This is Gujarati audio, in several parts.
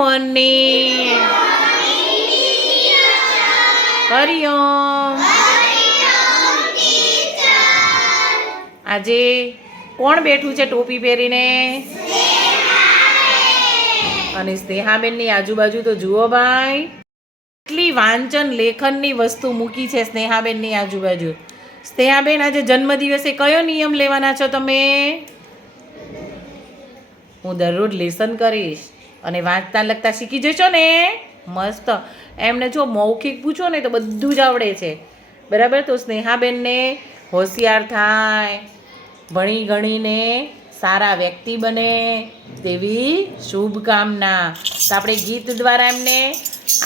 મોર્નિંગ. હરિઓમ. આજે કોણ બેઠું છે ટોપી પહેરીને? અને સ્નેહાબેનની આજુબાજુ તો જુઓ ભાઈ, કેટલી વાંચન લેખનની વસ્તુ મૂકી છે સ્નેહાબેનની આજુબાજુ. સ્નેહાબેન, આજે જન્મદિવસે કયો નિયમ લેવાના છો તમે? હું દરરોજ લેસન કરીશ અને વાંચતા લખતા શીખી જશો ને? મસ્ત. એમને જો મૌખિક પૂછો ને તો બધું જ આવડે છે, બરાબર? તો સ્નેહાબેનને હોશિયાર થાય, ભણી ગણીને સારા વ્યક્તિ બને તેવી શુભકામના. તો આપણે ગીત દ્વારા એમને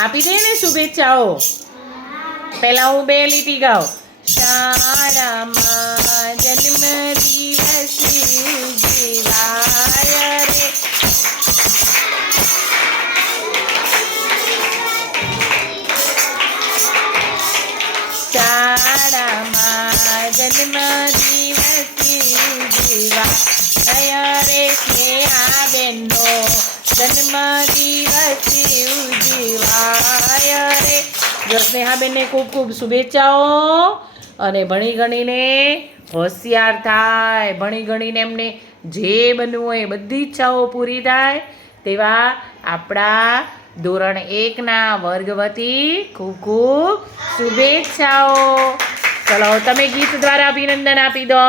આપી દઈએ ને શુભેચ્છાઓ. પહેલાં હું 2 લીટી ગાઉં. શાળામાં જન્મદિવસ ઉજવાય રે. શાળામાં જન્મદિવસ ઉજવાય રે. સ્નેહાબેનનો જન્મદિવસ ઉજવાય રે. જો સ્નેહાબેનને ખૂબ ખૂબ શુભેચ્છાઓ. અને ભણી ગણીને હોશિયાર થાય, ભણી ગણીને એમને જે બનવું હોય એ બધી ઈચ્છાઓ પૂરી થાય તેવા આપણા ધોરણ 1ના વર્ગ વતી ખૂબ ખૂબ શુભેચ્છાઓ. ચલો, તમે ગીત દ્વારા અભિનંદન આપી દો.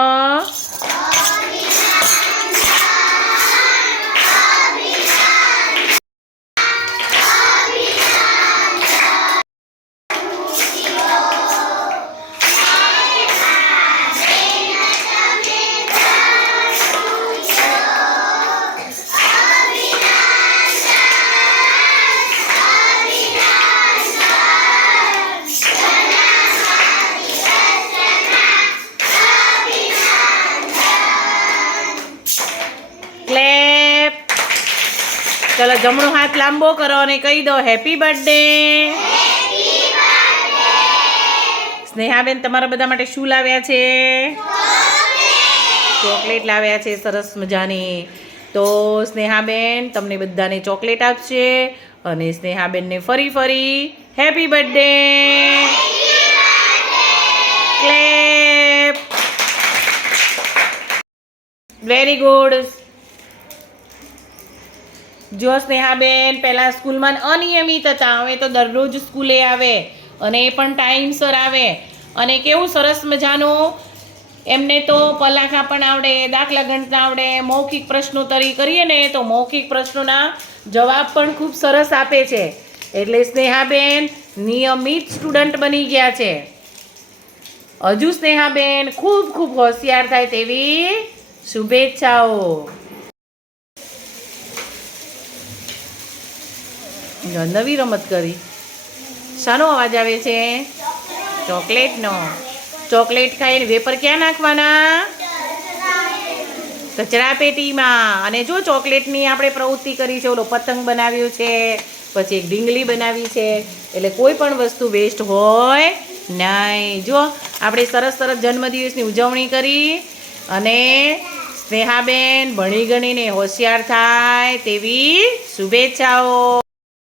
ક્લેપ. ચલો, જમણો હાથ લાંબો કરો અને કહી દો હેપી બર્થડે. સ્નેહાબેન તમારા બધા માટે શું લાવ્યા છે? ચોકલેટ લાવ્યા છે, સરસ મજાની. તો સ્નેહાબેન તમને બધાને ચોકલેટ આપશે અને સ્નેહાબેનને ફરી happy birthday. Clap. Very good. જો સ્નેહાબેન પહેલાં સ્કૂલમાં અનિયમિત હતા, હવે તો દરરોજ સ્કૂલે આવે અને એ પણ ટાઈમસર આવે. અને કેવું સરસ મજાનું એમને તો પલાખા પણ આવડે, દાખલા ગણતા આવડે. મૌખિક પ્રશ્નોત્તરી કરીએ ને તો મૌખિક પ્રશ્નોના જવાબ પણ ખૂબ સરસ આપે છે. એટલે સ્નેહાબેન નિયમિત સ્ટુડન્ટ બની ગયા છે. હજુ સ્નેહાબેન ખૂબ ખૂબ હોશિયાર થાય તેવી શુભેચ્છાઓ. નવી રમત કરી. શાનો અવાજ આવે છે? ચોકલેટનો. ચોકલેટ ખાઈને વેપર ક્યાં નાખવાના? કચરા પેટીમાં. અને જો ચોકલેટની આપણે પ્રવૃત્તિ કરી છે, ઓલો પતંગ બનાવ્યો છે, પછી એક ઢીંગલી બનાવી છે, એટલે કોઈ પણ વસ્તુ વેસ્ટ હોય નહીં. જો આપણે સરસ જન્મદિવસની ઉજવણી કરી અને સ્નેહાબેન ભણી ગણીને હોશિયાર થાય તેવી શુભેચ્છાઓ.